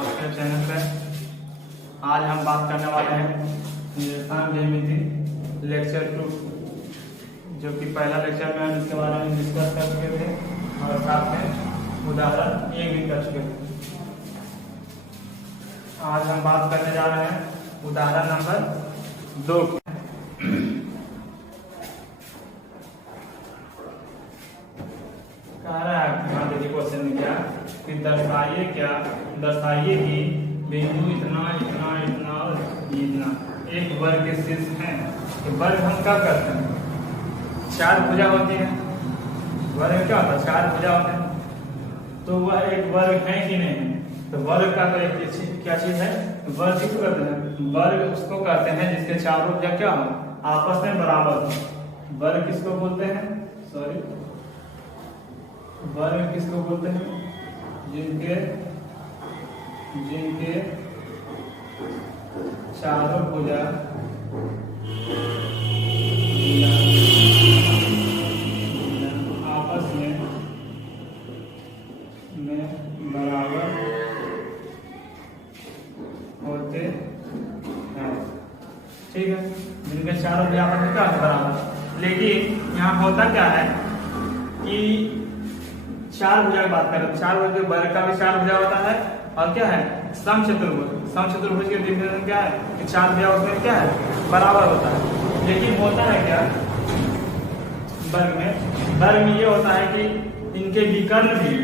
आपके चैनल पे। आज हम बात करने वाले हैं निरसान ज्यामिति लेक्चर 2, जो कि पहला लेक्चर में हम इसके बारे में डिस्कस कर चुके थे और साथ में उदाहरण 1 भी कर चुके थे। आज हम बात करने जा रहे हैं उदाहरण नंबर 2। कह रहा है देखिए क्वेश्चन में क्या कि दर्शाइए कि बिंदु इतना इतना इतना और इतना एक वर्ग के शीर्ष है। तो वर्ग हम कब करते हैं? 4 भुजा होती है। वर्ग में क्या होता है? 4 भुजा होते हैं। तो वह एक वर्ग है कि नहीं? तो वर्ग का तो एक क्या चीज है? वर्ग किसको कहते हैं? वर्ग उसको कहते हैं जिसके चारों भुजा क्या हो, आपस में बराबर हो। वर्ग किसको बोलते हैं? वर्ग किसको बोलते हैं? जिनके चारों भुजा आपस में बराबर होते हैं। ठीक है, जिनके चारों भुजा आपस में क्या बराबर। लेकिन यहाँ होता क्या है कि 4 भुजा की बात करें, 4 भुजा वर्ग का भी 4 भुजा होता है और क्या है समचतुर्भुज के डिफिनेशन क्या है कि 4 भुजा उसमें क्या है बराबर होता है। लेकिन होता है क्या वर्ग में ये होता है कि इनके विकर्ण भी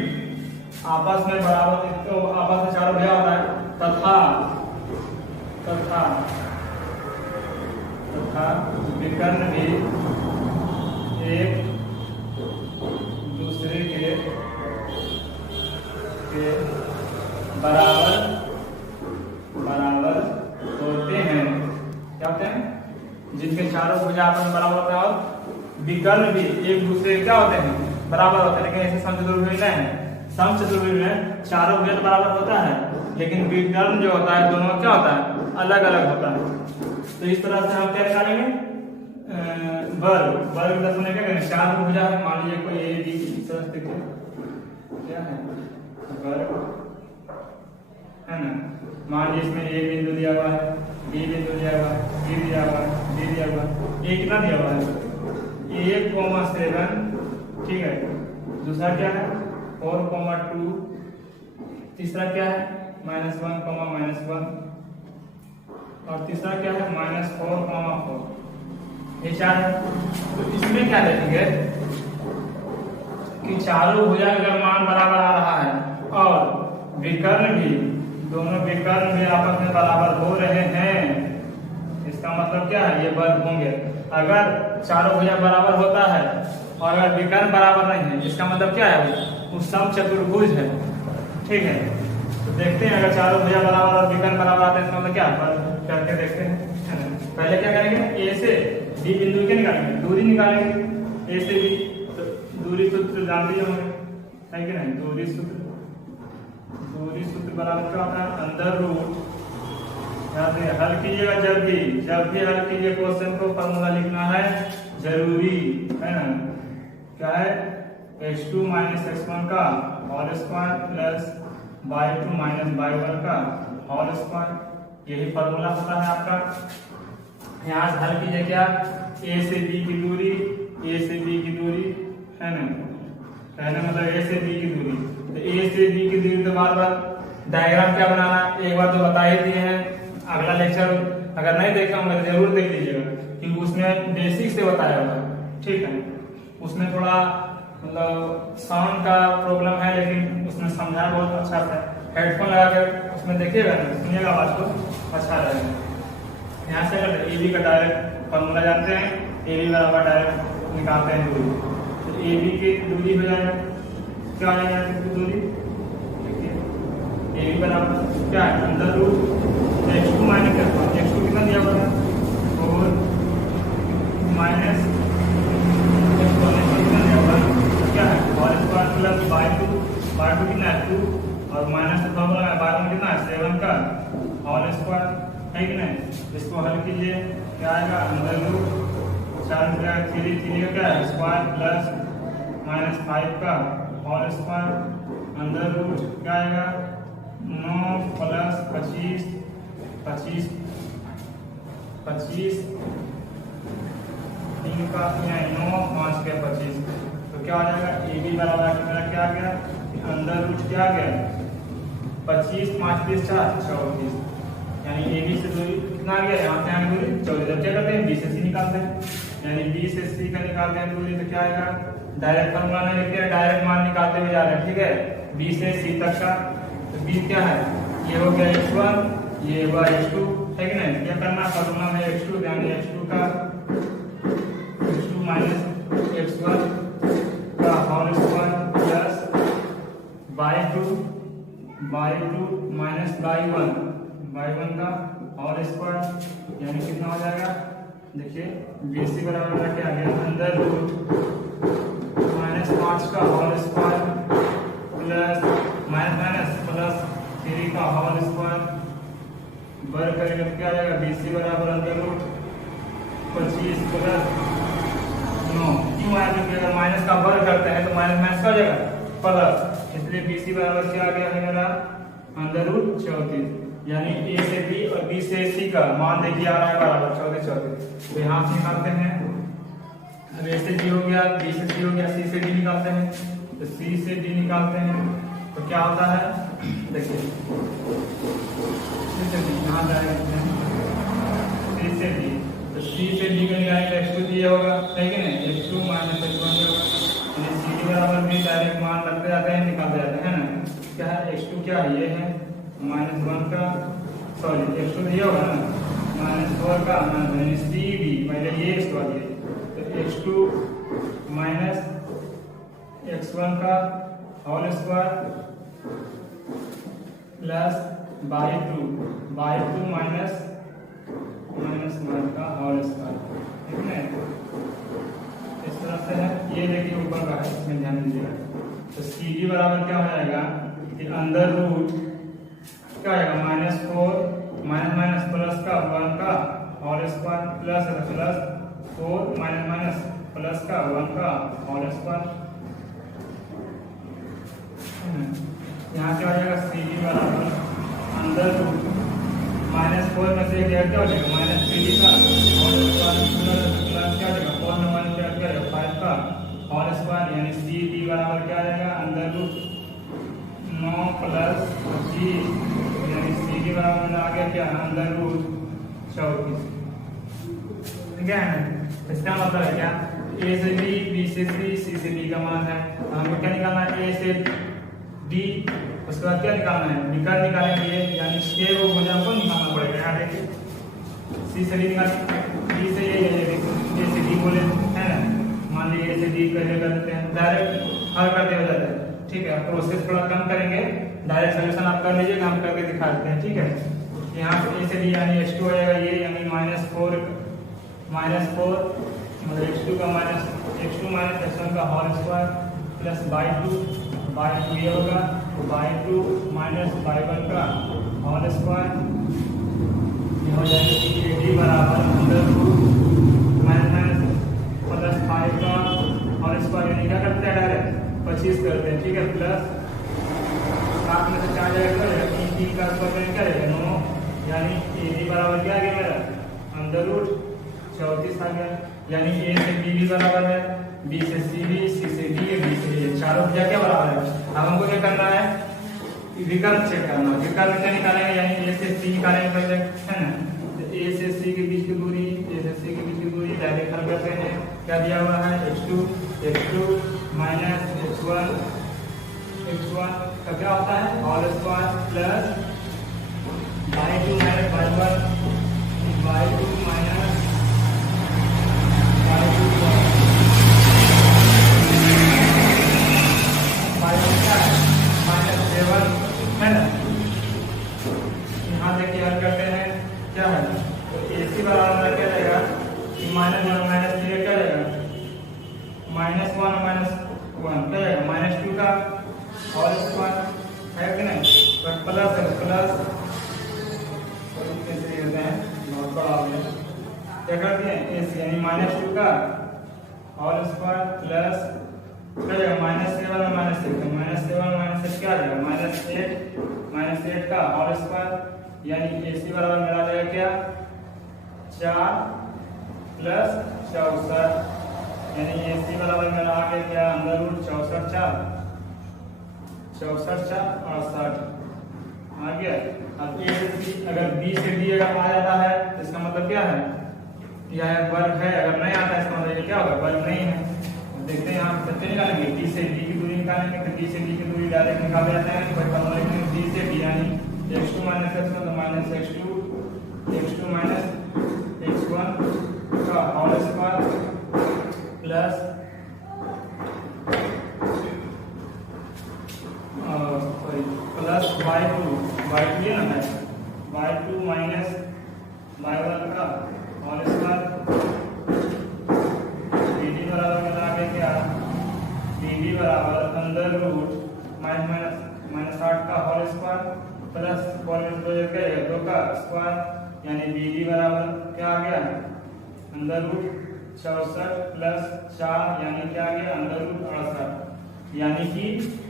आपस में बराबर, तो आपस में 4 भुजा होता है तथा विकर्ण भी एक दूसरे के बराबर होते हैं। क्या होते हैं? जिनके चारों भुजा आपस में बराबर होता है और विकर्ण भी एक दूसरे के क्या होते हैं बराबर होते हैं। लेकिन ऐसे समचतुर्भुज नहीं है। समचतुर्भुज में चारों भुजा बराबर होता है, लेकिन विकर्ण जो होता है दोनों क्या होता है अलग अलग होता है। तो इस तरह से हम क्या निकालेंगे? वर्ग दस में क्या करेंगे? 4 भुजा है, मान लीजिए कोई ए बी क्या है वर्ग है ना। मान लीजिए इसमें ए बिंदु दिया हुआ है, बी बिंदु दिया हुआ है, सी दिया हुआ है, डी दिया हुआ है। ए कितना दिया हुआ है? 1,7। ठीक है। दूसरा क्या है? 4,2। तीसरा क्या है? -1,-1। और तीसरा क्या है? -4,4। ये 4 है। तो इसमें क्या देखेंगे कि चारों भुजा का मान बराबर आ रहा है और विकर्ण भी, दोनों विकर्ण भी आपस में बराबर हो रहे हैं। इसका मतलब क्या है? ये वर्ग होंगे। अगर चारों भुजा बराबर होता है और अगर विकर्ण बराबर नहीं है, इसका मतलब क्या है? वो समचतुर्भुज है। ठीक है। तो देखते हैं अगर चारों भुजा बराबर और विकर्ण बराबर आते हैं, इसका मतलब क्या है करके देखते हैं। पहले क्या करेंगे? ए से बी बिंदु के निकालेंगे, दूरी निकालेंगे। ए से बी दूरी सूत्र जानते होंगे, है कि नहीं? दूरी सूत्र बराबर क्या होता है? Under root. हल कीजिएगा जब भी हल कीजिए क्वेश्चन को फॉर्मूला लिखना है जरूरी है ना। क्या है? x2 - x1 का whole square plus y2 - y1 का होल स्क्वायर। यही फॉर्मूला होता है आपका। यहाँ से हल कीजिए क्या? ए से बी की दूरी है ना। कहने मतलब ए से बी की दूरी। तो ए से बी की दूरी तो बार डायग्राम क्या बनाना एक बार तो बता ही दिए हैं। अगला लेक्चर अगर नहीं देखा होंगे तो जरूर देख लीजिएगा, क्योंकि उसमें बेसिक से बताया हुआ है। ठीक है। उसमें थोड़ा मतलब साउंड का प्रॉब्लम है, लेकिन उसमें समझाया बहुत अच्छा था। हेडफोन लगा कर उसमें देखिएगा ना, सुनिएगा आवाज को, अच्छा रहेगा। यहाँ से अगर ए बी का डायरेक्ट फॉर्मूला जानते हैं, ए बी बराबर डायरेक्ट निकालते हैं दूरी। तो ए बी की दूरी हो जाएगा क्या आ जाएगा? दूरी ए बी बराबर क्या है? Under root x2 - x1। x2 कितना दिया हुआ है? 4 - x1 कितना दिया हुआ है? क्या है? होल स्क्वायर प्लस y2 कितना है? 2 और माइनस का फॉर्मूला है y1 कितना है? 7 का होल स्क्वायर, है कि नहीं? इसको हल कीजिए, क्या आएगा? अंडर रूट 4 का 3 क्या है? स्क्वायर प्लस -5 का होल स्क्वायर अंडर रूट क्या आएगा 9 + 25 3 का 9 5 के 25, तो क्या हो जाएगा ए बी बराबर कितना क्या आ गया अंदर रूट क्या आ गया 25 5 3 4 34, यानी ए बी से दूरी कितना आ गया यहाँ से आगे दूरी 14। जब क्या करते हैं बी से सी निकालते हैं, यानी बी से सी का निकालते हैं दूरी, तो क्या आएगा डायरेक्ट फॉर्मूला नहीं लिखते हैं, डायरेक्ट मान निकालते हुए जा रहे हैं, ठीक है बी से सी तक का। तो बी क्या है ये हो गया x1 ये हुआ x2 है कि नहीं, क्या करना फॉर्मूला में x2 यानी x2 माइनस x1 का whole square plus y2 minus y1 का होल स्क्वायर, यानी कितना हो जाएगा देखिए bc बराबर क्या आ गया अंदर रूट माइनस 5 का whole square plus minus plus 3 का होल स्क्वायर वर्ग करेंगे तो क्या आ जाएगा bc बराबर अंदर रूट 25 प्लस 9, क्यों आया क्योंकि अगर माइनस का वर्ग करते हैं तो माइनस माइनस का हो जाएगा प्लस, इसलिए bc बराबर क्या आ गया है मेरा अंदर रूट 34, यानी a से b और b से c का मान देखिए आ रहा है बराबर 34। तो यहाँ से निकालते हैं, अब a से b हो गया b से c हो गया, c से d निकालते हैं, तो c से d निकालते हैं तो क्या होता है देखिए यहाँ जाएगा c से d, तो c से d का निकालेंगे x2 दिया होगा है कि नहीं x2 माइनस x1 होगा, यानी c बराबर भी डायरेक्ट मान रखते जाते हैं निकालते जाते हैं ना, क्या है x2 क्या है ये है -1 का सॉरी x2 दिया होगा ना -4 का यानी c b पहले ये इसको दिए, तो x2 माइनस x1 का whole square plus y2 minus 1 का होल स्क्वायर, ठीक है इस तरह से है। ये देखिए ऊपर का है इसमें ध्यान दीजिएगा, तो सी डी बराबर क्या हो जाएगा कि अंदर रूट क्या आएगा -4 माइनस प्लस का 1 का whole square plus 4 minus plus का 1 का होल स्क्वायर, यहाँ क्या हो जाएगा सी डी बराबर अंदर रूट -4 में से क्या हो जाएगा -3d का होल स्क्वायर प्लस क्या हो जाएगा 4 में माइनस क्या हो जाएगा 5 का होल स्क्वायर, यानी सी डी बराबर क्या आ जाएगा अंदर रूट 9 प्लस 25, यानी सी डी बराबर आ गया क्या अंदर रूट 34, ठीक है ना। इसका मतलब है क्या a से b b से c c से d का मान है, हमको क्या निकालना है a से d, उसके बाद क्या निकालना है निकाल निकालेंगे यानी a को भुजा को निकालना पड़ेगा, यहाँ देखिए c से d निकालेंगे d से ये a से d बोले है ना, मान लीजिए a से d पहले कर देते हैं डायरेक्ट हल करते हो जाता है, ठीक है प्रोसेस थोड़ा कम करेंगे, डायरेक्ट सॉल्यूशन आप कर लीजिएगा हम करके दिखा देते हैं, ठीक है। यहाँ पे a से d यानी x2 हो जाएगा ये यानी -4 मतलब x2 का x2 माइनस x1 का होल स्क्वायर प्लस y2 ये होगा y2 माइनस y1 का होल स्क्वायर, ये हो जाएगा कि d बराबर अंदर रूट माइनस प्लस 5 का होल स्क्वायर, यानी क्या करते हैं डायरेक्ट 25 करते हैं, ठीक है प्लस 7 में से 4 जाएगा 3 का स्क्वायर क्या रहेगा 9, यानी a d बराबर क्या आ गया मेरा अंदर रूट 34 आ गया, यानी a से b भी बराबर है b से c भी c से d b से a चारों क्या बराबर है। अब हमको क्या करना है विकल्प चेक करना, विकल्प क्या निकालेंगे यानी a से c निकालेंगे पहले है ना, तो a से c के बीच की दूरी डायरेक्ट हल करते हैं, क्या दिया हुआ है x2 माइनस x1 का क्या होता है whole square plus y2 minus y1 y2 minus है ना, यहाँ देखिए हल करते हैं क्या है तो AC बराबर क्या रहेगा -1 माइनस 3 क्या रहेगा -1 क्या रहेगा -2 का होल स्क्वायर है कि नहीं, प्लस क्या करते हैं AC यानी -2 का होल स्क्वायर प्लस क्या रहेगा -7 और -6 क्या आ जाएगा -8 का होल स्क्वायर, यानी AC बराबर मेरा आ जाएगा क्या 4 प्लस 64, यानी AC बराबर मेरा आ गया क्या अंदर रूट 64 4 64 4 68 आ गया। अब A से B, अगर B से D अगर आ जाता है तो इसका मतलब क्या है यह वर्ग है, अगर नहीं आता है इसका मतलब क्या होगा वर्ग नहीं है। देखते हैं यहाँ कितने निकालेंगे D से D की दूरी निकालेंगे, तो D से D की दूरी डायरेक्ट निकाल जाते हैं, कोई फॉर्मूला लिखेंगे D से D यानी x2 माइनस x1 तो माइनस x2 माइनस x1 का whole square plus plus y2 ये ना है y2 माइनस y1 का होल स्क्वायर dd बराबर में आ गया क्या dd बराबर अंदर रूट माइनस 8 का होल स्क्वायर प्लस 2 का स्क्वायर, यानी dd बराबर क्या आ गया अंदर रूट 64 प्लस 4 यानी क्या आ गया अंदर रूट 68, यानी कि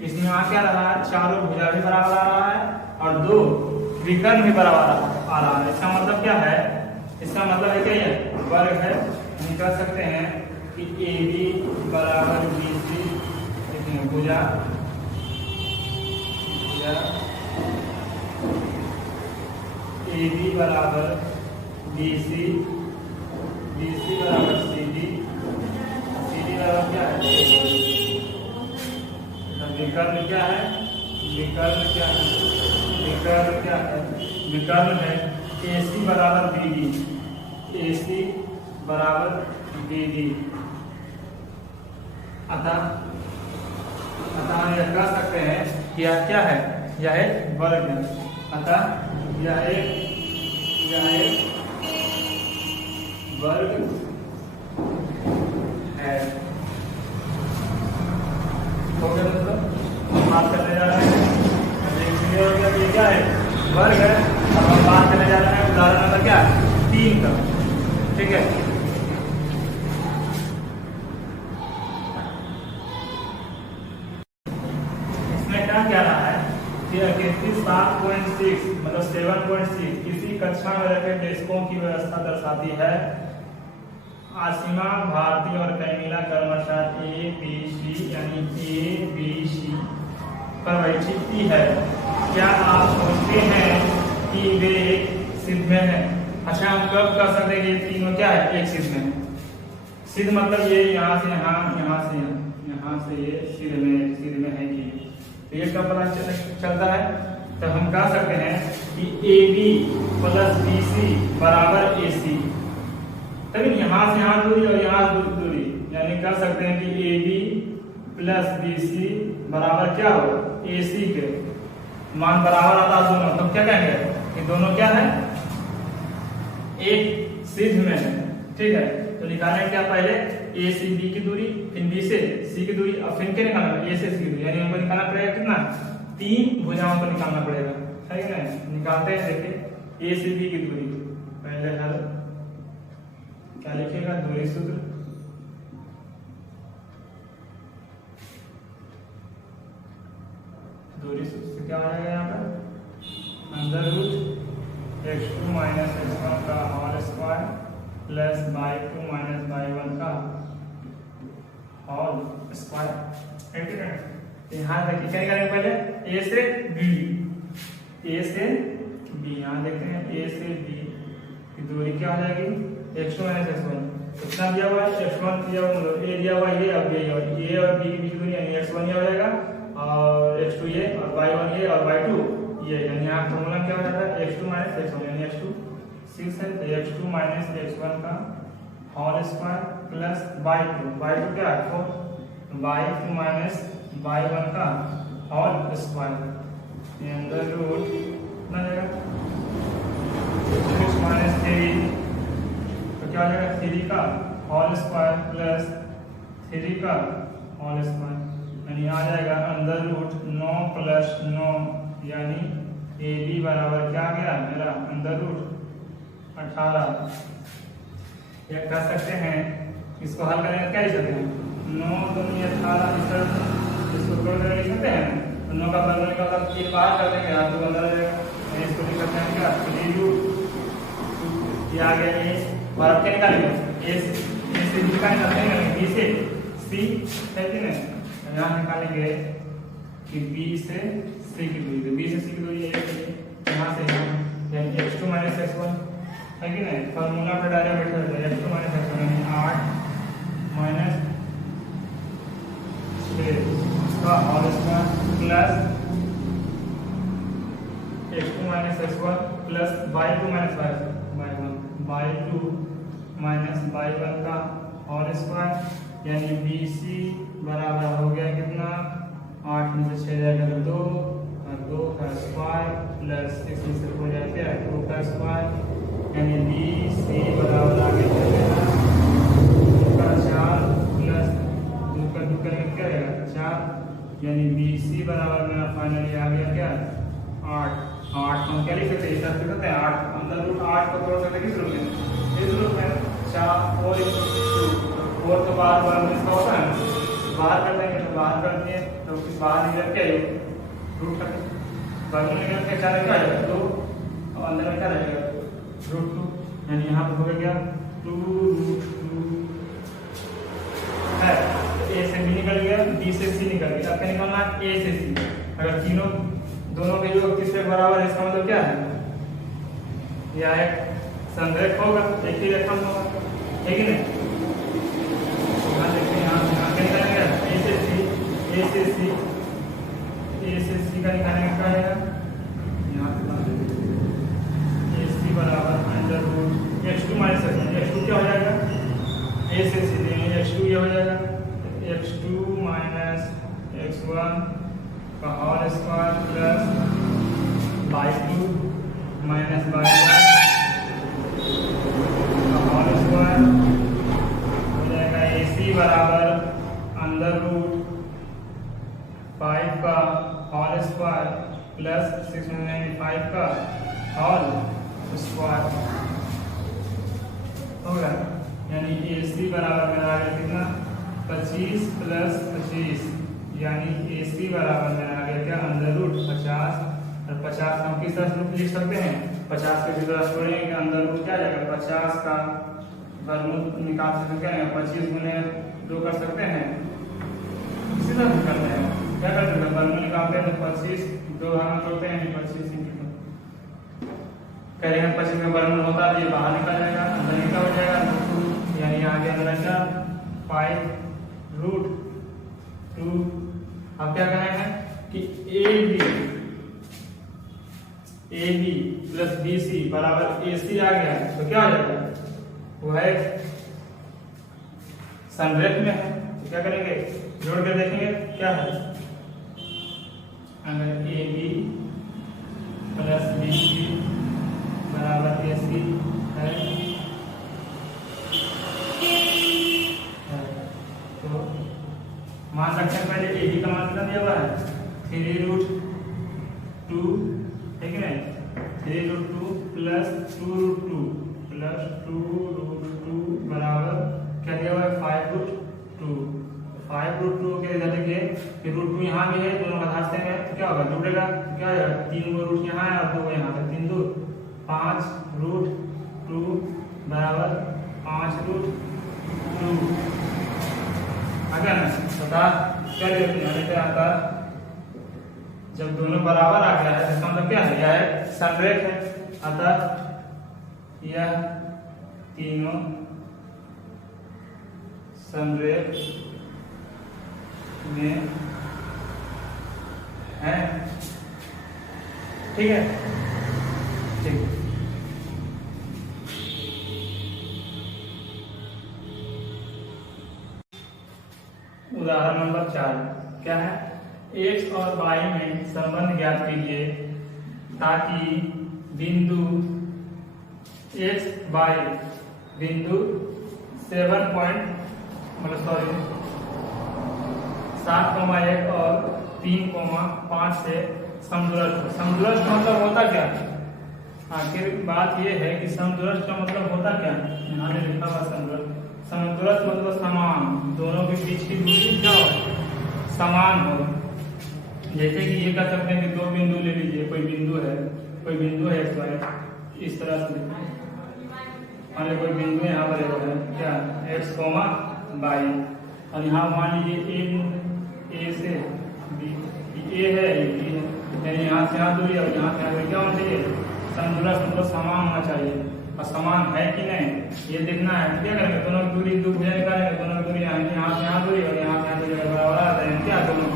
इसमें आ क्या रहा है चारों भुजा भी बराबर आ रहा है और दो विकर्ण भी बराबर आ रहा है। इसका मतलब क्या है, इसका मतलब है क्या ये वर्ग है। हम कह सकते हैं कि AB बराबर BC भुजा AB बराबर BC बराबर CD बराबर क्या है विकर्ण क्या है विकर्ण है AC बराबर BD अतः हम यह कह सकते हैं कि यह क्या है यह एक वर्ग है, अतः यह एक वर्ग है। हो गया दोस्तों, हम बात करने जा रहे हैं ये क्या है वर्ग है। अब हम बात करने जा रहे हैं उदाहरण नंबर क्या 3 का, ठीक है। इसमें क्या रहा है कि 7.6 मतलब 7.6 किसी कक्षा में रखे डेस्कों की व्यवस्था दर्शाती है। आसिमा भारती और कैमिला क्रमशः ABC यानी ABC पर बैठी है। क्या आप सोचते हैं कि वे एक सिद्ध में है? अच्छा, हम कब कह सकते हैं कि ये तीनों क्या है एक सिद्ध में? सिद्ध मतलब ये यहाँ से यहाँ, यहाँ से यहाँ से ये सिद्ध में है कि तो ये कब पता चलता है? तो हम कह सकते हैं कि AB प्लस BC बराबर AC, तभी यहाँ से यहाँ दूरी और यहाँ दूरी, यानी कह सकते हैं कि AB प्लस BC बराबर क्या हो AC के मान बराबर आता है दोनों, तो क्या कहेंगे कि दोनों क्या है एक सिद्ध में है, ठीक है। तो निकालें क्या पहले A से B की दूरी, फिर B से C की दूरी, और फिर क्या निकालना A से C की दूरी, यानी हमको निकालना पड़ेगा कितना 3 भुजाओं को निकालना पड़ेगा, है कि नहीं। निकालते हैं, देखिए A से B की दूरी, पहले हल क्या लिखेगा दूरी सूत्र, दूरी सूत्र से क्या आ जाएगा यहाँ पर अंदर रूट x2 माइनस x1 का whole square plus y2 minus y1 का होल स्क्वायर, ठीक है। यहाँ देखिए क्या करेंगे पहले A से B, यहाँ देखते हैं A से B की दूरी क्या हो जाएगी x2 माइनस x1, कितना दिया हुआ है x1 दिया हुआ मतलब A दिया हुआ ये, अब A और B की बीच दूरी यानी x1 ये हो जाएगा और x2 ये और y1 ये और y2 ये, यानी यहाँ फॉर्मूला क्या हो जाता है x2 माइनस x1 यानी x2 6 है, तो x2 माइनस x1 का होल स्क्वायर प्लस y2 क्या है 4, y2 माइनस y1 का होल स्क्वायर, ये अंदर रूट कितना जाएगा 6 माइनस 3, तो क्या हो जाएगा 3 का होल स्क्वायर प्लस 3 का होल स्क्वायर, यानी आ जाएगा अंदर रूट 9 प्लस 9, यानी AB बराबर क्या आ गया मेरा अंदर रूट 18। ये कह सकते हैं, इसको हल करेंगे क्या लिख सकते हैं 9 दूनी 18, इसको जोड़ कर लिख सकते हैं, 9 का बदल निकालकर 3 बाहर कर देंगे, आप तो बदल जाएगा, इसको लिख सकते हैं क्या ये आ गया ए, और अब क्या निकालेंगे ए से बी का निकालेंगे, बी से सी है कि नहीं। यहाँ निकालेंगे कि बी से सी की दूरी, बी से सी की दूरी यहाँ से यानी x2 माइनस x1 है कि नहीं। फॉर्मूला पे डायरेक्ट बैठ जाता है x2 माइनस x1 यानी 8 माइनस 6 का और इसका plus x2 minus x1 plus y2 minus y2 minus y1 का और स्क्वायर यानी BC बराबर हो गया कितना 8 में से 6 जाएगा तो 2 और 2 का स्क्वायर प्लस 6 में से हो जाता है 2 का स्क्वायर यानी BC बराबर आ गया 2 का 4 प्लस 2 का 2 करेंगे क्या रहेगा 4 यानी BC बराबर मेरा फाइनली आ गया क्या 8 हम क्या लिख सकते हैं इस सकते हैं 8 अंदर रूट 8 को तोड़ सकते हैं किस रूप में इस रूप में 4 4 तो बार में इसका होता है बाहर कर देंगे तो बाहर कर दिए तो फिर बाहर निकल के रूट कर बाहर निकल के क्या रहेगा 2 और अंदर में क्या रहेगा रूट 2 यानी यहाँ पर हो गया 2 रूट 2 है। ए से बी निकल गया बी से सी निकल गया अब क्या निकालना ए से सी अगर तीनों दोनों के योग तीसरे बराबर है इसका मतलब क्या है यह एक संरेख होगा एक ही रेखा होगा है कि नहीं। यहाँ देखिए यहाँ क्या निकालेंगे ए से सी का निकालेंगे क्या आएगा यहाँ ए सी बराबर under root x2 minus x2 क्या हो जाएगा ए से सी देंगे x2 ये हो जाएगा x2 माइनस x1 का whole square plus y2 minus y1 का होल स्क्वायर हो जाएगा AC बराबर अंडर रूट 5 का होल स्क्वायर प्लस 695 का होल स्क्वायर होगा यानी AC बराबर मेरा आ गया कितना 25 प्लस 25 यानी AC बराबर में आ गया क्या अंडर रूट 50 और 50 हम किस तरह से लिख सकते हैं 50 के तरह छोड़ेंगे कि अंडर रूट क्या जाएगा 50 का वर्गमूल निकाल सकते हैं 25 गुने 2 कर सकते हैं इसी तरह करते हैं क्या करते हैं वर्गमूल निकालते हैं तो 25 2 भाग में तोड़ते हैं 25 करेंगे 25 का वर्गमूल होता है ये बाहर निकल जाएगा अंदर निकल हो जाएगा यानी यहाँ के अंदर क्या 5 रूट 2 अब क्या करना है कि AB प्लस BC बराबर AC आ गया तो क्या हो जाएगा वो है संरेख में है तो क्या करेंगे जोड़ कर देखेंगे क्या है अगर AB प्लस BC बराबर AC है तो मान रखते हैं पहले AB का मान कितना दिया हुआ है 3 रूट 2 है कि नहीं 3 root 2 plus 2 root 2 plus 2 root 2 बराबर क्या दिया हुआ है 5 रूट 2 5 रूट 2 के इधर देखिए कि रूट 2 यहाँ भी है दोनों का घात सेम है तो क्या होगा जुड़ेगा तो क्या होगा 3 गो रूट यहाँ है और 2 गो यहाँ है 3 2 5 रूट 2 बराबर 5 रूट 2 आ गया ना बता क्या लेते आता जब दोनों बराबर आ गया है इसका मतलब क्या है यह संरेख है अतः यह तीनों संरेख में है ठीक है ठीक। उदाहरण नंबर 4 क्या है x और y में संबंध ज्ञात कीजिए ताकि बिंदु x y बिंदु 7.1 और 3,5 से समदूरस्थ मतलब होता क्या आखिर बात यह है कि समदूरस्थ का मतलब होता क्या यहाँ पे लिखा हुआ समदूरस्थ मतलब समान दोनों के बीच की दूरी क्या हो समान हो जैसे कि ये कह सकते हैं कि 2 बिंदु ले लीजिए कोई बिंदु है x y इस तरह से मान लीजिए कोई बिंदु यहाँ पर है क्या x, y, और यहाँ मान लीजिए ए से बी, ए है ये बी है, यानी यहाँ से यहाँ दूरी और यहाँ से यहाँ दूरी क्या होना चाहिए, समदूरस्थ मतलब समान होना चाहिए। और समान है कि नहीं ये देखना है। क्या करेंगे, दोनों की दूरी दो भुजा निकालेंगे, दोनों की दूरी यहाँ से यहाँ दूरी और यहाँ से यहाँ दूरी बराबर आता है क्या, दोनों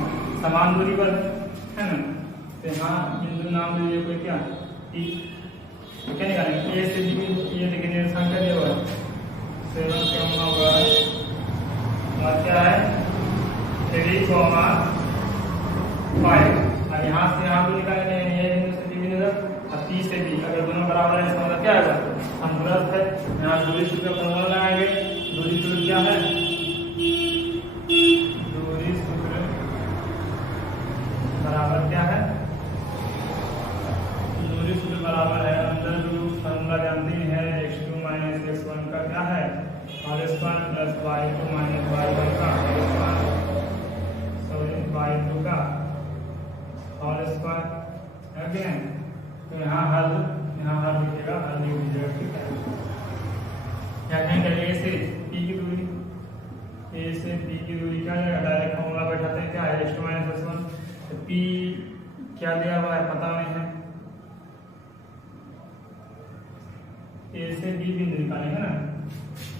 समान दूरी पर है ना। तो यहाँ बिंदु नाम दीजिए कोई क्या ई, तो क्या निकालेंगे ए से बी, ये देखिए निरसन कर दिया हुआ 7 क्या होगा और क्या है 3, 5 और यहाँ से यहाँ दूरी निकालेंगे, ये बिंदु से बी बिंदु और पी से बी, अगर दोनों बराबर है इसका मतलब क्या होगा समदूरस्थ है। यहाँ दूरी सूत्र का फॉर्मूला लगाएंगे, दूरी सूत्र क्या है, दूरी सूत्र बराबर क्या है, दूरी सूत्र बराबर है अंदर रूट फॉर्मूला जानते हैं x2 माइनस x1 का क्या है whole square plus y2 minus y1 का होल स्क्वायर, सॉरी y2 का होल स्क्वायर है कि नहीं। तो यहाँ हल लिखिएगा, हल लिख दीजिएगा ठीक है। क्या कहेंगे ए से बी की दूरी, ए से बी की दूरी क्या जाएगा, डायरेक्ट फॉर्मूला बैठाते हैं क्या है x2 माइनस x1, तो पी क्या दिया हुआ है पता नहीं है, ए से बी बिंदु निकालेंगे ना,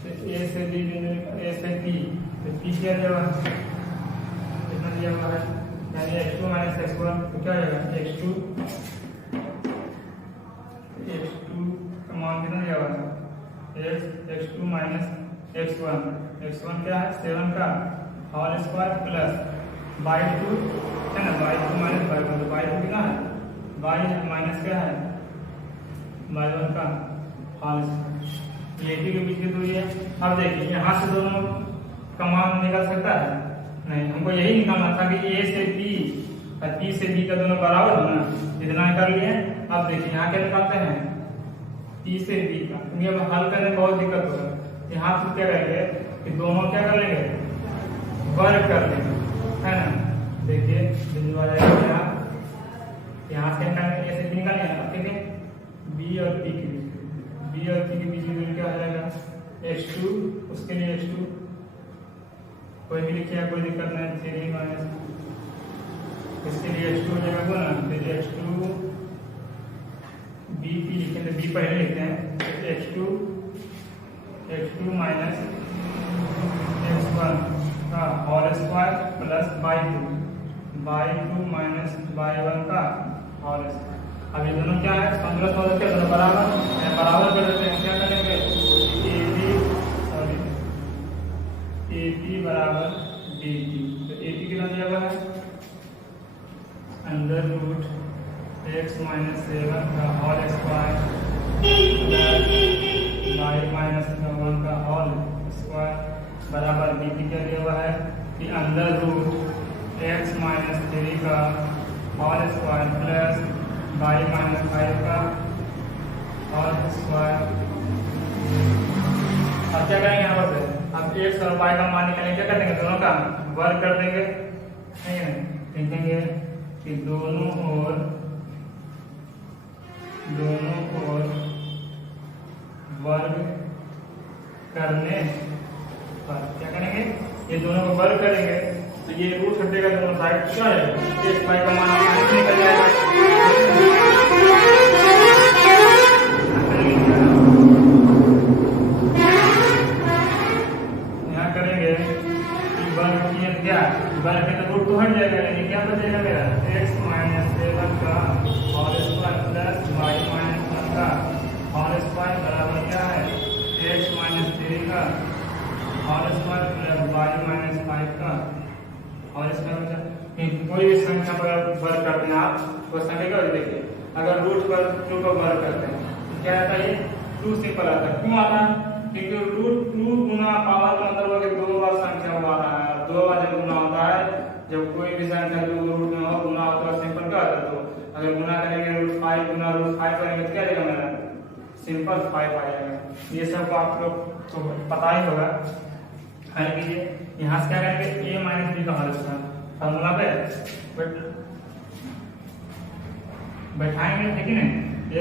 तो ए से बी बिंदु, ए से पी, तो पी क्या दिया हुआ है, कितना दिया हुआ है, यानी x2 माइनस x1 तो क्या आएगा x2 का मान कितना दिया हुआ है x2 माइनस x1 क्या है 7 का होल स्क्वायर प्लस y2 है ना, y2 माइनस y1, तो y2 कितना है y माइनस क्या है y1 का होल स्क्वायर, ये के बीच की दूरी है। अब देखिए यहाँ से दोनों का मान निकल सकता है नहीं, हमको यही निकालना था कि a से b और b से b का दोनों बराबर हो ना, इतना कर लिए। अब देखिए यहाँ क्या निकालते हैं p से b का, क्योंकि अब हल करने में बहुत दिक्कत होगा। यहाँ से क्या करेंगे कि दोनों क्या कर लेंगे वर्ग कर लेंगे है ना। देखिए बिंदु आ जाएगा यहाँ से निकालेंगे, ऐसे निकालेंगे अब देखिए b और p के बीच, b और p के बीच में दूरी क्या हो जाएगा x2, उसके लिए x2 कोई भी लिखिए कोई दिक्कत नहीं, 3 माइनस इसके लिए x2 हो जाएगा ना, फिर x2 b p लिखें तो b पहले लिखते हैं x2 माइनस x1 का whole square plus y2 minus y1 का होल स्क्वायर। अब ये दोनों क्या है समदूरस्थ हो जाते हैं, दोनों बराबर कर देते हैं। क्या करेंगे AP बराबर BP, तो AP कितना दिया हुआ है अंडर रूट x माइनस 7 का whole square plus y minus 1 का होल स्क्वायर बराबर BP क्या दिया हुआ है कि अंडर रूट x माइनस 3 का whole square plus y minus 5 का होल स्क्वायर। अब क्या करेंगे यहाँ पर अब x और y का मान निकालेंगे, क्या कर देंगे दोनों का वर्ग कर देंगे, लिखेंगे कि दोनों ओर वर्ग करने पर क्या करेंगे, ये दोनों को वर्ग करेंगे तो ये रूट हटेगा दोनों साइड, क्या है x y का मान निकल जाएगा। वर्ग के रूट तो हट जाएगा, लेकिन क्या बचेगा मेरा x माइनस 7 का whole square plus y minus 1 का होल स्क्वायर बराबर क्या है x माइनस 3 का whole square plus y minus 5 का होल स्क्वायर। कोई भी संख्या पर वर्ग करते हैं आप तो संख्या का देखिए, अगर रूट पर 2 का वर्ग करते हैं तो क्या आता है 2 सिंपल आता है। क्यों आता है, क्योंकि रूट 2 गुना पावर का मतलब है 2 बार संख्या हुआ रहा है, 2 बार जब गुना होता है, जब कोई भी संख्या 2 रूट में और गुना होता है सिंपल क्या होता है, तो अगर गुना करेंगे रूट 5 गुना रूट 5 करेंगे तो क्या आएगा मेरा सिंपल 5 आ जाएगा। ये सब आप लोग तो पता ही होगा, हल कीजिए। यहाँ से क्या करेंगे a माइनस b का होल स्क्वायर फॉर्मूला पे बैठाएंगे, ठीक है ना, a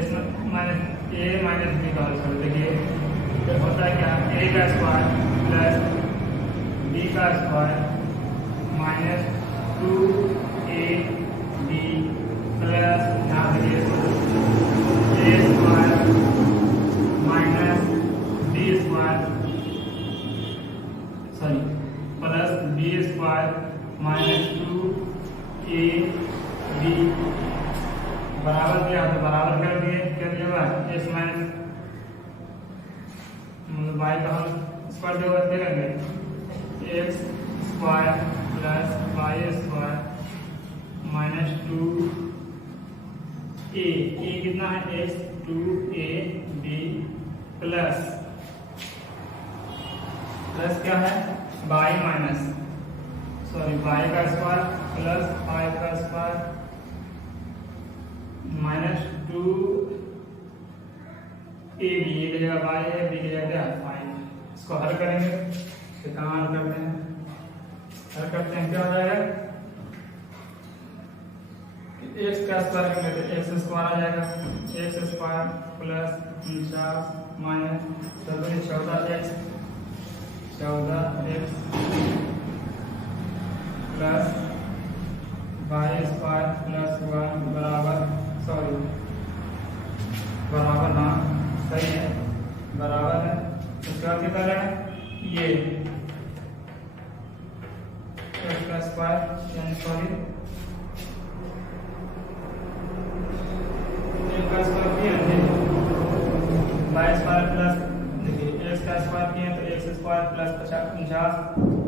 माइनस b का होल स्क्वायर। देखिए तो होता है क्या, a का स्क्वायर प्लस b का स्क्वायर माइनस 2ab प्लस यहाँ से a square minus b square sorry plus b square minus 2ab बराबर दिया तो बराबर कर दिए, क्या दिया हुआ x माइनस y का हम स्क्वायर दिया देंगे x square plus y square minus 2a कितना है x 2ab प्लस क्या है y माइनस सॉरी y का स्क्वायर प्लस y का स्क्वायर माइनस 2ab ये जगह y है b जगह क्या 5। इसको हल करेंगे तो कहाँ हल करते हैं, क्या हो जाएगा x का स्क्वायर करेंगे तो x स्क्वायर आ जाएगा x square plus 49 minus 14x plus y square plus 1 बराबर बराबर हाँ सही है बराबर है। उसके बाद क्या कर रहे हैं ये x का स्क्वायर यानी सॉरी x का स्क्वायर किया y स्क्वायर प्लस देखिए x का स्क्वायर किया तो x square plus 50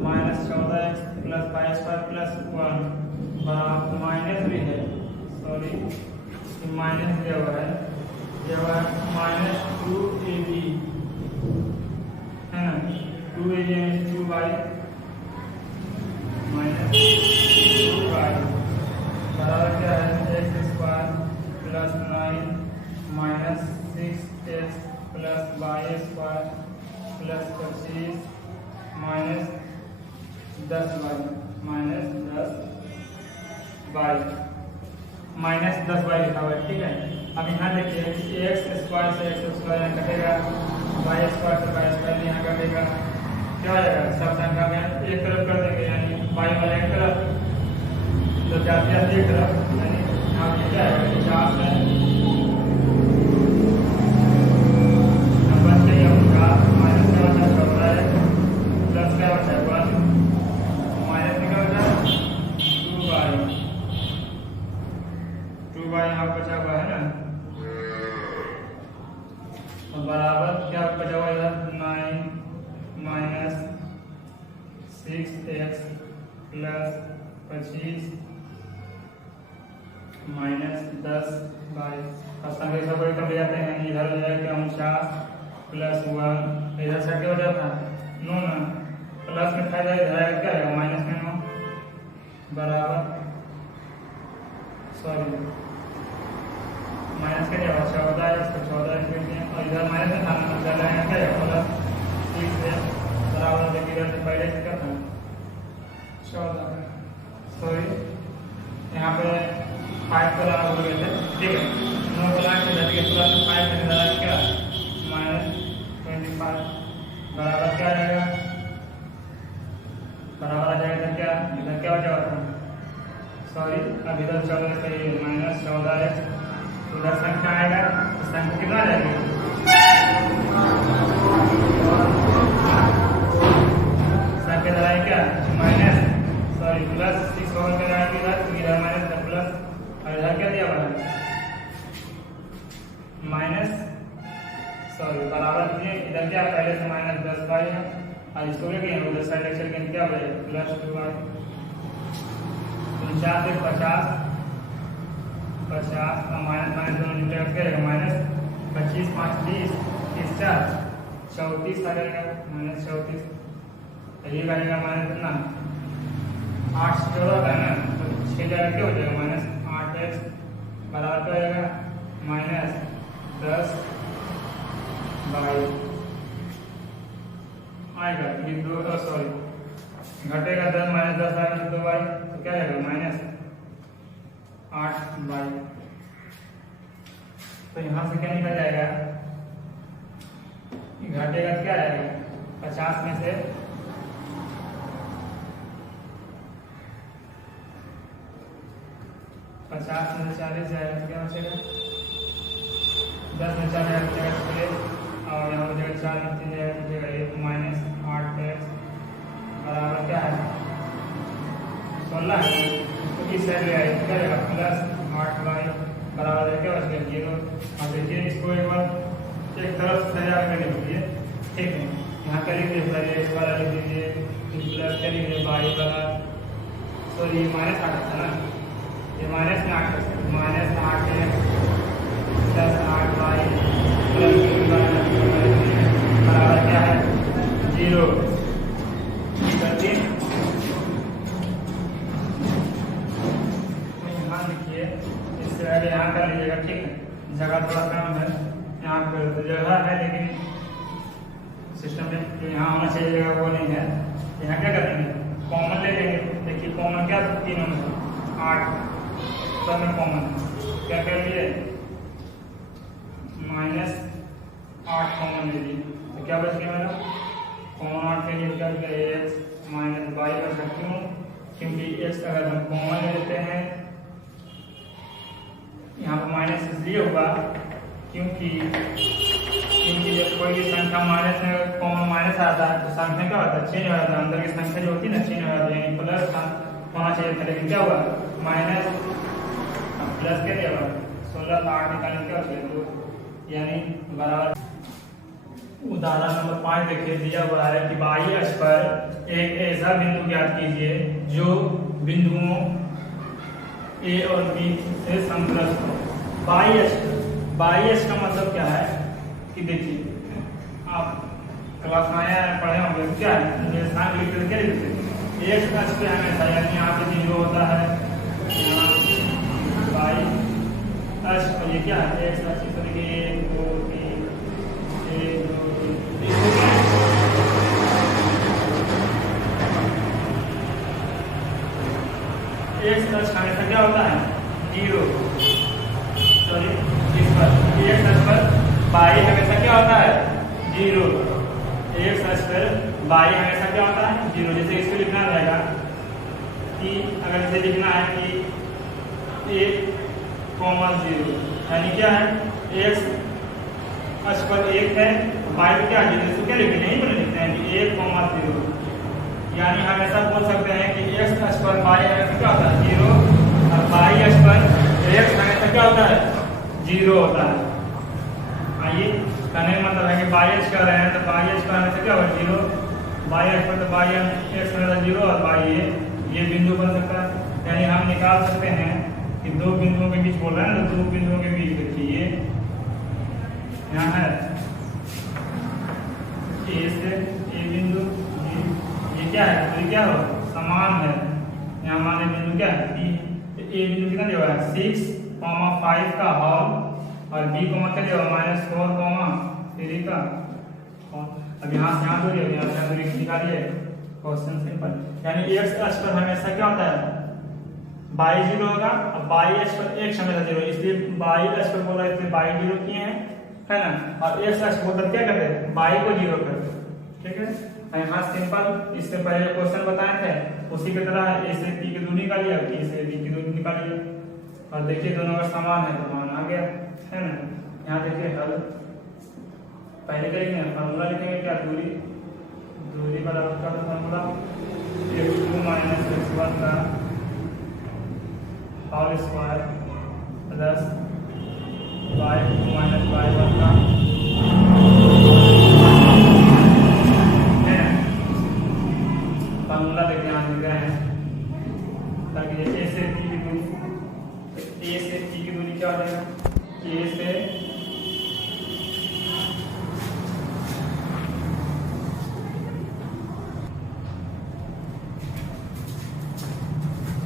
minus 14x plus y square plus 1 बराबर माइनस भी है सॉरी माइनस दिया हुआ है माइनस 2ab है ना 2ab means 2y minus 2y बराबर क्या है x square plus 9 minus 6x plus y square plus 25 minus 10y minus 10y लिखा हुआ है, ठीक है। अब यहाँ देखिए x स्क्वायर से x स्क्वायर यहाँ कटेगा, y स्क्वायर से y स्क्वायर यहाँ कटेगा, क्या हो जाएगा सब संख्या में एक तरफ कर देंगे यानी y वाला एक तरफ तो जाते जाते एक तरफ यानी यहाँ पे क्या है 50 है नंबर से माइनस क्या बचा 14 है प्लस क्या बचा 1 माइनस क्या बचा 2y यहाँ बचा हुआ है ना और बराबर क्या बचा हुआ है 9 minus 6x plus 25 minus 10y अब संख्या सब बड़ी कम ले जाते हैं इधर हो जाएगा 49 प्लस 1 इधर से क्या हो जाता है 9 ना प्लस में फायदा इधर आएगा क्या आएगा माइनस में 9 बराबर सॉरी माइनस का क्या बचा 14 है उसको 14 लिखते हैं और इधर माइनस में खाना चल रहा है क्या प्लस 6 है बराबर देखिए इधर से पहले से क्या था 14 सॉरी यहाँ पे 5 को लगा बोल गए थे, ठीक है 9 को लगा के जाएंगे प्लस 5 में लगा क्या माइनस 25 बराबर क्या आ जाएगा बराबर आ जाएगा क्या इधर क्या हो जाएगा सॉरी अब इधर 14 से माइनस 14 है उधर संख्या आएगा तो संख्या कितना आ जाएगी संख्या इधर आएगी क्या माइनस सॉरी प्लस 6 होकर के आएगी इधर माइनस का प्लस और इधर क्या दिया हुआ है माइनस सॉरी बराबर दिए इधर क्या पहले से माइनस 10y है और इसको लेके उधर साइड लेक्चर के क्या हो जाएगा प्लस 2y 49 से 50 माइनस माइनस दोनों जुटेगा क्या रहेगा माइनस 25 5 20 30 4 34 आ जाएगा माइनस 34 ये आएगा माइनस कितना 8 से 14 का है ना तो 6 जाएगा क्या हो जाएगा माइनस 8x बराबर क्या हो जाएगा माइनस 10 बाई आएगा ये 2 सॉरी घटेगा 10 माइनस 10 आएगा 2 बाई तो क्या रहेगा माइनस 8 बाई तो यहाँ से क्या निकल जाएगा घटेगा क्या आएगा 50 में से 40 जाएगा तो क्या बचेगा 10 में 4 जाएगा 6 और यहाँ हो जाएगा 4 में 3 जाएगा 1 माइनस 8x बराबर क्या है 16 है। तो इस साइड ले आए क्या जाएगा प्लस 8y बराबर क्या बच गया 0। अब देखिए इसको एक बार एक तरफ सजा कर लीजिए, ठीक है। यहाँ का लिख दीजिए पहले x वाला लिख दीजिए, प्लस का लिख दीजिए y वाला, सॉरी ये माइनस 8 था ना, ये माइनस में 8 है, minus 8x plus 8y plus बराबर क्या है 0। यहाँ लिखिए, इससे आगे यहाँ कर लीजिएगा, ठीक है। जगह थोड़ा कम है यहाँ पर, तो जगह है लेकिन सिस्टम में जो यहाँ होना चाहिए जगह वो नहीं है। यहाँ क्या करेंगे कॉमन ले लेंगे। देखिए कॉमन क्या तीनों में 8 सब में कॉमन क्या कर लिए माइनस 8 कॉमन ले लिए, तो क्या बच गया मेरा कॉमन 8 के लिए क्या x माइनस y बच सकती हूँ, क्योंकि x अगर हम कॉमन ले लेते हैं यहाँ पर माइनस इसलिए होगा क्योंकि जब कोई भी संख्या माइनस में कॉमन माइनस आता है तो संख्या क्या होता है चेंज हो जाता है, अंदर की संख्या जो होती है ना चेंज हो जाती है, यानी प्लस होना चाहिए था लेकिन क्या हुआ माइनस प्लस के लिए 16 8 निकालने क्या चाहिए तो यानी बराबर। उदाहरण नंबर 5 देखिए दिया हुआ है कि बाई अक्ष पर एक ऐसा बिंदु ज्ञात कीजिए जो बिंदुओं ए और बी से संतुष्ट हो। बाई अक्ष का मतलब क्या है कि देखिए आप क्लास में आया पढ़े होंगे क्या है निर्देशांक लिखते क्या लिखते एक अक्ष पे हमेशा यानी यहाँ पे 0 होता है, बाई अक्ष पर ये क्या है एक अक्ष पर देखिए 1 2 3 1 2 3 एक अक्ष हमेशा क्या होता है 0, सॉरी इस पर एक अक्ष पर बाई हमेशा क्या होता है 0, एक अक्ष पर बाई हमेशा क्या होता है 0। जैसे इसको लिखना रहेगा कि अगर इसे लिखना है कि 1 0 यानी क्या है x अक्ष पर 1 है बाई पर क्या है 0, इसको क्या लिखते हैं नहीं लिखते हैं कि 1 0, यानी हम ऐसा बोल सकते हैं कि x अक्ष पर बाई हमेशा क्या होता है 0 और बाई अक्ष पर x हमेशा क्या होता है 0 होता है। आइए कहने का मतलब है कि बाई अक्ष कर रहे हैं तो बाई अक्ष पर हमेशा क्या होगा 0, बाई अक्ष पर तो बाई x हमेशा 0 और बाई ये बिंदु बन सकता है। यानी हम निकाल सकते हैं कि दो बिंदुओं के बीच बोल रहे हैं तो दो बिंदुओं के बीच देखिए यहाँ है ए से ए बिंदु, ये क्या है तो ये क्या हो समान है, यहाँ हमारे बिंदु क्या है बी, ए बिंदु कितना दिया हुआ है 6,5 का हॉल और बी को क्या दिया हुआ -4,3 का। अब यहाँ से यहाँ दूरी यहाँ से दूरी निकालिए, क्वेश्चन सिंपल। यानी x अक्ष पर हमेशा क्या होता है बाई 0 होगा और बाई अक्ष पर x हमेशा 0, इसलिए बाई अक्ष पर बोल रहे थे बाई 0 किए हैं है ना, और x अक्ष बोलते क्या करते हैं बाई को 0 करते, ठीक है। यहाँ सिंपल इससे पहले क्वेश्चन बताए थे उसी की तरह a से b की दूरी निकालिए, a से b की दूरी निकालिए और देखिए दोनों का समान है तो मान आ गया है ना। यहाँ देखिए हल पहले करेंगे फार्मूला लिखेंगे क्या दूरी बराबर का फार्मूला x2 - x1 का whole square plus y2 - y1 का फार्मूला देखिए यहाँ लिख रहे हैं ताकि जैसे ए से बी की दूरी, ए से बी की दूरी क्या हो जाएगा ए से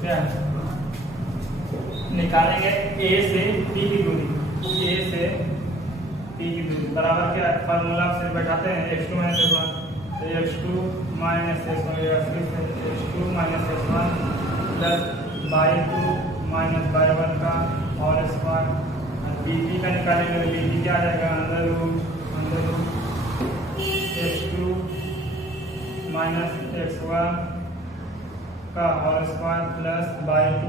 क्या निकालेंगे ए से बी की दूरी, ए से बी की दूरी बराबर क्या फार्मूला से बैठाते हैं x2 - x1 तो x2 - x1 x2 - x1 plus y2 - y1 का होल स्क्वायर, bt का निकालेंगे तो bt क्या आ जाएगा अंडर रूट माइनस x1 का whole square plus y2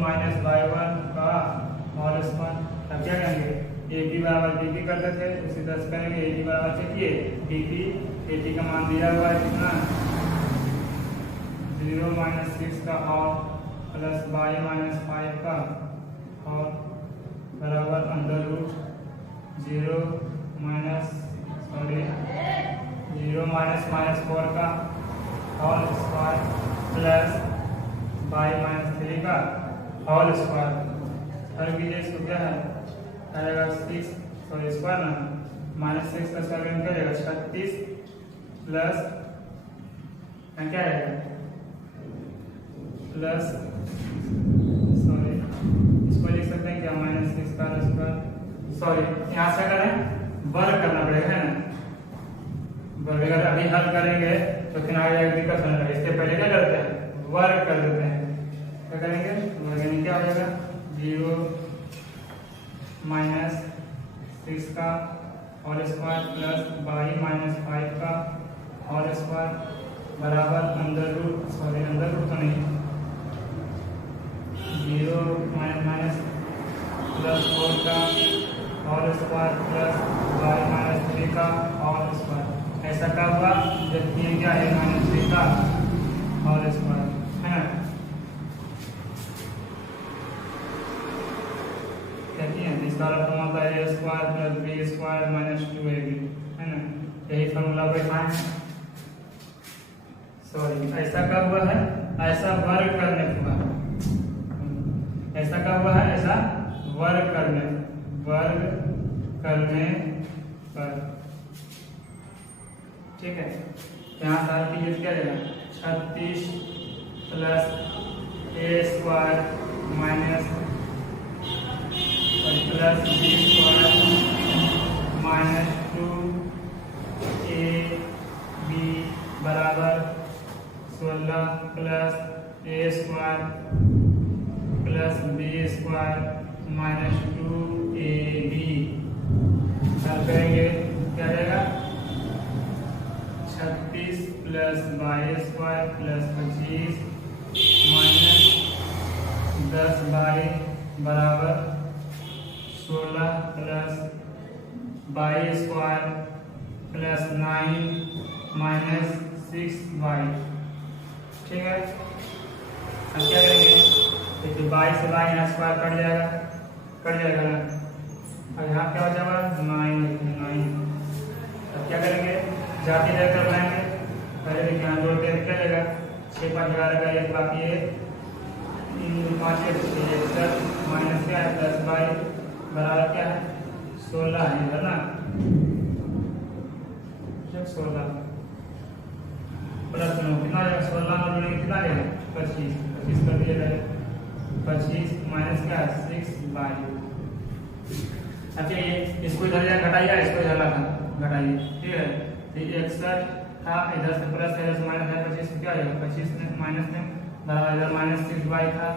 minus y1 का होल स्क्वायर। अब क्या करेंगे, ए पी बराबर बी पी करते थे, उसी तरह से करेंगे। ए पी बराबर चलिए बी पी, ए पी का मान दिया हुआ है कितना 0 माइनस 6 का होल प्लस y माइनस 5 का होल बराबर अंडर रूट 0 माइनस 4 का whole square plus y minus 3 का होल स्क्वायर। हर कीजिए इसको, क्या है आएगा 6 स्क्वायर ना, माइनस 6 का स्क्वायर क्या आएगा 36 प्लस क्या आएगा प्लस इसको लिख सकते हैं क्या माइनस 6 का स्क्वायर। यहाँ से करें वर्ग करना पड़ेगा है ना, वर्ग अगर अभी हल करेंगे तो फिर आगे जाकर दिक्कत होने लगेगी। इससे पहले क्या करते हैं वर्ग कर देते हैं। क्या करेंगे वर्ग क्या हो जाएगा 0 माइनस 6 का whole square plus y minus 5 का होल स्क्वायर बराबर अंडर रूट तो नहीं 0 माइनस प्लस 4 का whole square plus y minus 3 का होल स्क्वायर। ऐसा क्या हुआ जब ये क्या है माइनस 3 का होल स्क्वायर है ना। इसका फॉर्मूला होता है a square plus b square minus 2ab है ना, यही फॉर्मूला बैठाए हैं। सॉरी ऐसा क्या हुआ है, ऐसा वर्ग करने के बाद ऐसा क्या हुआ है, ऐसा वर्ग करने पर ठीक है। यहाँ साल की यूज क्या रहेगा 36 plus a square minus plus b square minus 2ab बराबर 16 plus a square plus b square minus 2ab। हल करेंगे क्या रहेगा 36 plus y square plus 25 minus 10y बराबर 16 plus y square plus 9 minus 6y ठीक है। अब क्या करेंगे देखिए y से y यहाँ स्क्वायर कट जाएगा ना। अब यहाँ क्या हो जाएगा 9। अब क्या करेंगे जाते जाकर बनाएंगे। पहले देखिए यहाँ जोड़ते हैं क्या जाएगा 6 5 11 का 1 बाकी है 5 माइनस क्या है प्लस y बराबर क्या है 16 है इधर ना 16 प्लस 9 कितना आएगा 16 में जोड़ेंगे कितना आएगा 25 कर दिया जाएगा 25 माइनस क्या है 6y। अच्छा ये इसको इधर जाकर घटाइए, इसको इधर घटाइए ठीक है। तो 61 था इधर से प्लस है इधर से माइनस है 25 क्या आएगा 25 में माइनस में बराबर इधर माइनस 6y था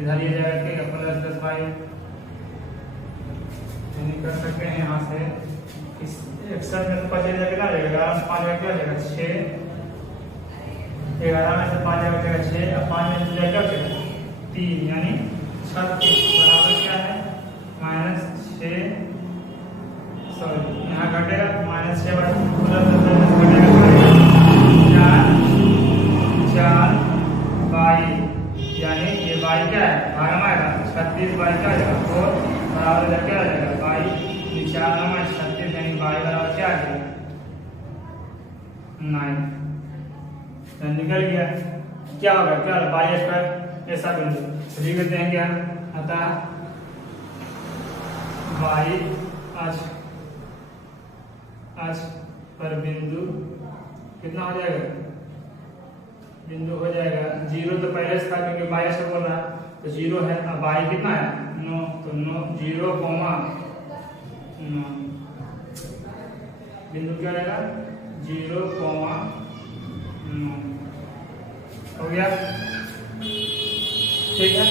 इधर ये जाएगा क्या प्लस 10y कर सकते हैं। यहाँ से इस 61 में से 5 जाएगा कितना जाएगा 11 से 5 जाएगा क्या जाएगा 6 11 में से 5 जाएगा 6 और 5 में से जाएगा 3 यानी 36 बराबर क्या है माइनस 6 सॉरी यहाँ घटेगा माइनस 6 प्लस 10 घटेगा 4 y यानी ये y क्या है भाग में आएगा 36 y क्या आएगा 4 बराबर इधर क्या आ जाएगा y 4 में 36 यानी y बराबर क्या आ जाएगा 9 निकल गया। क्या होगा क्या y स्क्वायर ऐसा बिंदु लिख देते हैं क्या अतः y आज पर बिंदु कितना हो जाएगा बिंदु हो जाएगा 0 तो पहले से था क्योंकि y से बोल रहा तो 0 है। अब y कितना है 9 तो 9 0 9 बिंदु क्या रहेगा 0 9 हो गया ठीक है।